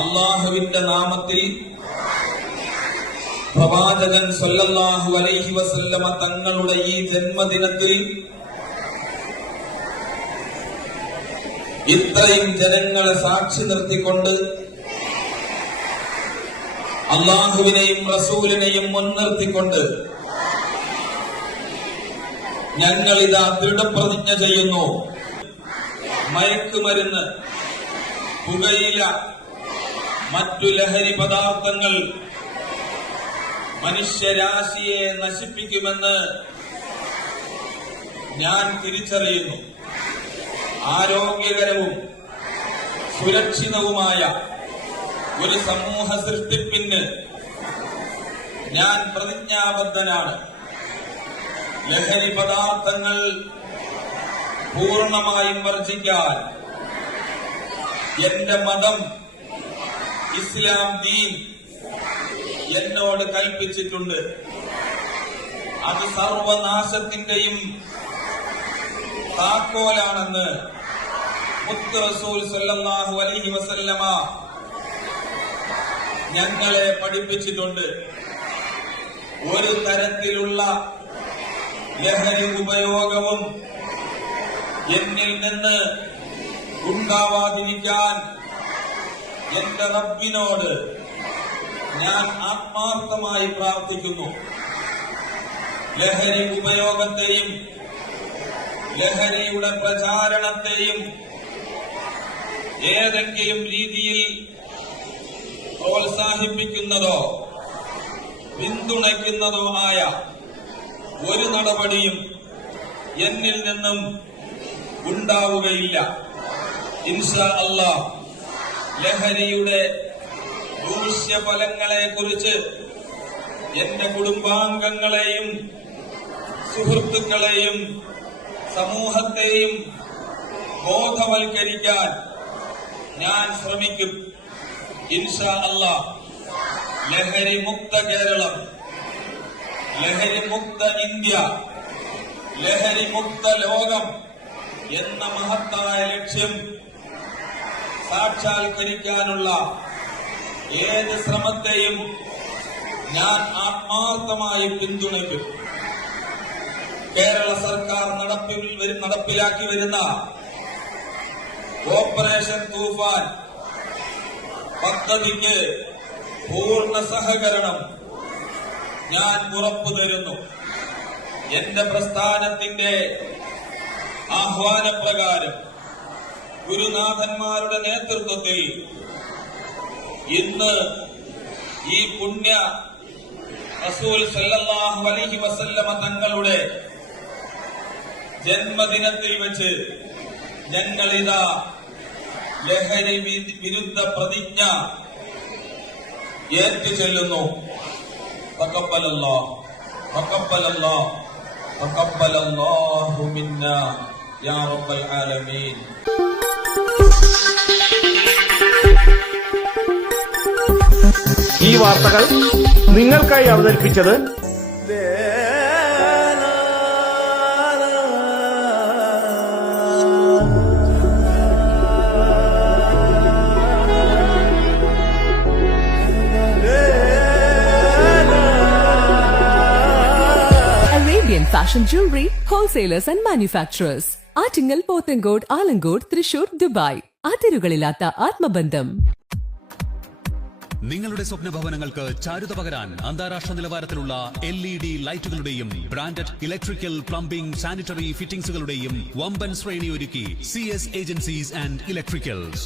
അല്ലാഹുവിന്റെ നാമത്തിൽ പ്രവാചകൻ സല്ലല്ലാഹു അലൈഹി വസല്ലമ തങ്ങളുടെ ഈ ജന്മദിനത്തിൽ ഇത്രയും ജനങ്ങളെ സാക്ഷി നിർത്തിക്കൊണ്ട് അല്ലാഹുവിനെയും റസൂലിനെയും മുൻനിർത്തിക്കൊണ്ട് ഞങ്ങളിതാ ദൃഢപ്രതിജ്ഞ ചെയ്യുന്നു. മയക്കുമരുന്ന്, പുകയില, മറ്റു ലഹരി പദാർത്ഥങ്ങൾ മനുഷ്യരാശിയെ നശിപ്പിക്കുമെന്ന് ഞാൻ തിരിച്ചറിയുന്നു. ആരോഗ്യകരവും സുരക്ഷിതവുമായ ഒരു സമൂഹ സൃഷ്ടിപ്പിന് ഞാൻ പ്രതിജ്ഞാബദ്ധനാണ്. ലഹരി പദാർത്ഥങ്ങൾ പൂർണ്ണമായും വർജിക്കാൻ എന്റെ മതം ഇസ്ലാം ദീൻ എന്നോട് കൽപ്പിച്ചിട്ടുണ്ട്. അത് സർവനാശത്തിന്റെയും താക്കോലാണെന്ന് മുത്ത് റസൂൽ സല്ലല്ലാഹു അലൈഹി വസല്ലമ ഞങ്ങളെ പഠിപ്പിച്ചിട്ടുണ്ട്. ഒരു തരത്തിലുള്ള ലഹരി ഉപയോഗവും എന്നിൽ നിന്ന് ഉണ്ടാവാതിരിക്കാൻ എന്റെ റബ്ബിനോട് ഞാൻ ആത്മാർത്ഥമായി പ്രാർത്ഥിക്കുന്നു. ലഹരി ഉപയോഗത്തെയും ലഹരിയുടെ പ്രചാരണത്തെയും ഏതെങ്കിലും രീതിയിൽ പ്രോത്സാഹിപ്പിക്കുന്നതോ പിന്തുണയ്ക്കുന്നതോ ആയ ഒരു നടപടിയും എന്നിൽ നിന്നും ഉണ്ടാവുകയില്ല. ഇൻഷാ അല്ലാഹ് ലഹരിയുടെ ദൂഷ്യഫലങ്ങളെക്കുറിച്ച് എന്റെ കുടുംബാംഗങ്ങളെയും സുഹൃത്തുക്കളെയും സമൂഹത്തെയും ബോധവൽക്കരിക്കാൻ ഞാൻ ശ്രമിക്കും. ഇൻഷാ അല്ലാഹ് ലഹരി മുക്ത കേരളം, ലഹരി മുക്ത ഇന്ത്യ, ലഹരി മുക്ത ലോകം എന്ന മഹത്തായ ലക്ഷ്യം സാക്ഷാത്കരിക്കാനുള്ള ഏത് ശ്രമത്തെയും ഞാൻ ആത്മാർത്ഥമായി പിന്തുണയ്ക്കും. കേരള സർക്കാർ നടപ്പിലാക്കി വരുന്ന ഓപ്പറേഷൻ തൂഫാൻ പദ്ധതിക്ക് പൂർണ്ണ സഹകരണം ഞാൻ ഉറപ്പു തരുന്നു. എന്റെ പ്രസ്ഥാനത്തിന്റെ ആഹ്വാനപ്രകാരം ഗുരുനാഥന്മാരുടെ നേതൃത്വത്തിൽ ഇന്ന് ഈ പുണ്യ റസൂൽ സല്ലല്ലാഹു അലൈഹി വസല്ലമ തങ്ങളുടെ ജന്മദിനത്തിൽ വെച്ച് ഞങ്ങളിതാ ലഹരി വിരുദ്ധ പ്രതിജ്ഞ ഏറ്റുചൊല്ലുന്നു. തഖബ്ബലല്ലാഹ് തഖബ്ബലല്ലാഹ് തഖബ്ബലല്ലാഹു മിന്നാ യാ റബ്ബൽ ആലമീൻ. ഈ വാർത്തകൾ നിങ്ങൾക്കായി അവതരിപ്പിച്ചത് Arabian Fashion Jewelry Wholesalers and Manufacturers. Attingal, Pothencode, Alamcode, Thrissur, Dubai. അതിരുകളില്ലാത്ത ആത്മബന്ധം. നിങ്ങളുടെ സ്വപ്ന ഭവനങ്ങൾക്ക് ചാരുത പകരാൻ അന്താരാഷ്ട്ര നിലവാരത്തിലുള്ള LED ലൈറ്റുകളുടെയും ബ്രാൻഡഡ് ഇലക്ട്രിക്കൽ, പ്ലംബിംഗ്, സാനിറ്ററി ഫിറ്റിംഗ്സുകളുടെയും വമ്പൻ ശ്രേണി ഒരുക്കി CS ഏജൻസീസ് ആൻഡ് ഇലക്ട്രിക്കൽസ്.